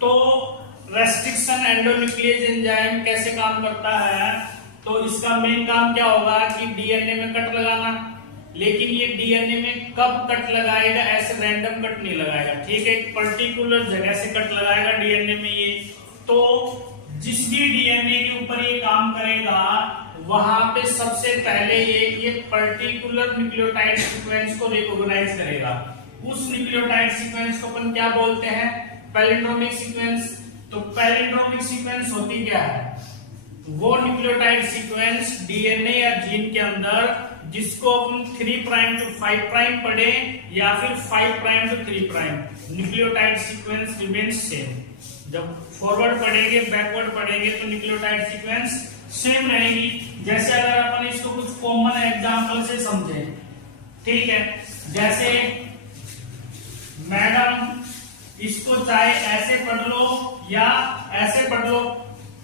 तो restriction एंडोन्यूक्लियेज enzyme कैसे काम करता है? तो इसका मेन काम क्या होगा कि डीएनए में कट लगाना। लेकिन ये डीएनए में कब कट लगाएगा? ऐसे रैंडम कट नहीं लगाएगा, ठीक है। एक पर्टिकुलर जगह से कट लगाएगा डीएनए में ये। तो जिस भी डीएनए के ऊपर ये काम करेगा वहां पे सबसे पहले ये पर्टिकुलर न्यूक्लियोटाइड सीक्वेंस को रिकॉग्नाइज करेगा। उस न्यूक्लियोटाइड सीक्वेंस को अपन क्या बोलते हैं? Palindromic sequence. तो पैलिंड्रोमिक सीक्वेंस होती क्या है? वो न्यूक्लियोटाइड सीक्वेंस डीएनए या जीन के अंदर जिसको हम 3 प्राइम टू 5 प्राइम पढ़े या फिर 5 prime to 3 prime, nucleotide sequence remains same. जब फॉरवर्ड पढ़ेंगे बैकवर्ड पढ़ेंगे तो न्यूक्लियोटाइड सीक्वेंस सेम रहेगी। जैसे अगर अपन इसको कुछ कॉमन एग्जांपल से समझें, ठीक है, जैसे मैडम इसको चाहे ऐसे पढ़ लो या ऐसे पढ़ लो,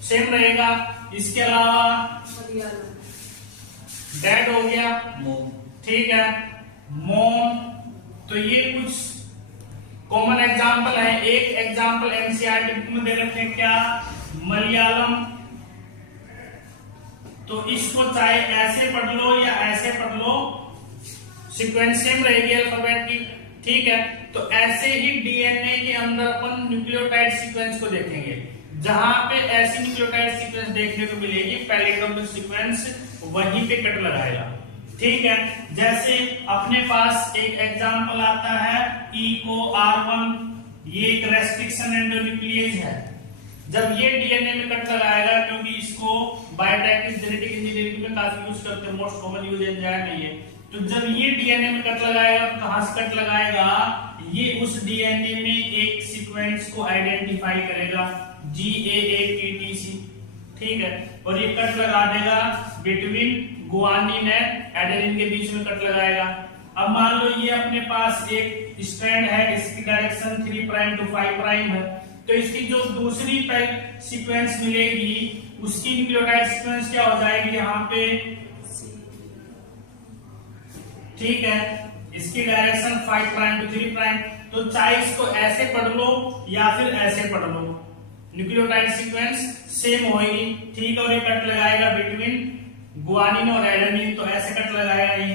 सेम रहेगा। इसके अलावा डैड हो गया, ठीक है, मोम। तो ये कुछ कॉमन एग्जांपल है। एक एग्जांपल एनसीईआरटी बुक में दे रखे हैं, क्या? मलयालम। तो इसको चाहे ऐसे पढ़ लो या ऐसे पढ़ लो, सीक्वेंस सेम रहेगी अल्फाबेट की, ठीक है। तो ऐसे ही डीएनए के अंदर अपन न्यूक्लियोटाइड सीक्वेंस को देखेंगे। जहां पे ऐसी न्यूक्लियोटाइड सीक्वेंस देखने को मिलेगी पैलिंड्रोमिक सीक्वेंस वहीं पे कट लगाएगा, ठीक है। जैसे अपने पास एक एग्जांपल आता है EOR1, ये एक रेस्ट्रिक्शन एंडोन्यूक्लियेज है। जब ये डीएनए में कट लगाएगा, क्योंकि इसको बायोटेक्निक जेनेटिक इंजीनियरिंग में काफी यूज करते हैं, मोस्ट कॉमन यूज एंजाइम है ये। तो जब ये डीएनए में कट लगाएगा तो कहां से कट लगाएगा? ये उस डीएनए में एक सीक्वेंस को आइडेंटिफाई करेगा, GAATTC, ठीक है, और ये कट लगा देगा बिटवीन गुआनिन एंड एडेनिन के बीच में कट लगाएगा। अब मान लो ये अपने पास एक स्ट्रैंड है, इसकी डायरेक्शन 3 प्राइम टू 5 प्राइम है। तो इसकी जो दूसरी सीक्वेंस मिलेगी उसकी न्यूक्लियोटाइड सीक्वेंस क्या हो जाएगी यहाँ पे? ठीक है, इसकी डायरेक्शन 5 प्राइम टू 3 प्राइम। तो चाहे इसको ऐसे पढ़ लो या फिर ऐसे पढ़ लो, न्यूक्लियोटाइड सीक्वेंस सेम होगी, ठीक है। और ये कट लगाएगा बिटवीन गुआनिन और एडेनिन, तो ऐसे कट लगाएगा ये,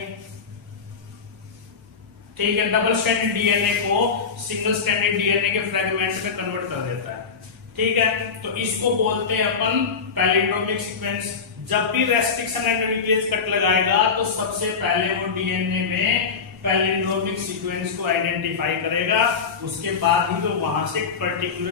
ठीक है। डबल स्ट्रैंडेड डीएनए को सिंगल स्ट्रैंडेड डीएनए के फ्रेगमेंट में कन्वर्ट कर देता है, ठीक है। तो इसको बोलते हैं अपन पैलिंड्रोमिक सीक्वेंस। जब भी रेस्ट्रिक्शन एंडोन्यूक्लियेज कट लगाएगा तो सबसे पहले वो डीएनए में पैलिंड्रोमिक सीक्वेंस को आइडेंटिफाई करेगा, उसके बाद ही तो वहां से पर्टिकुलर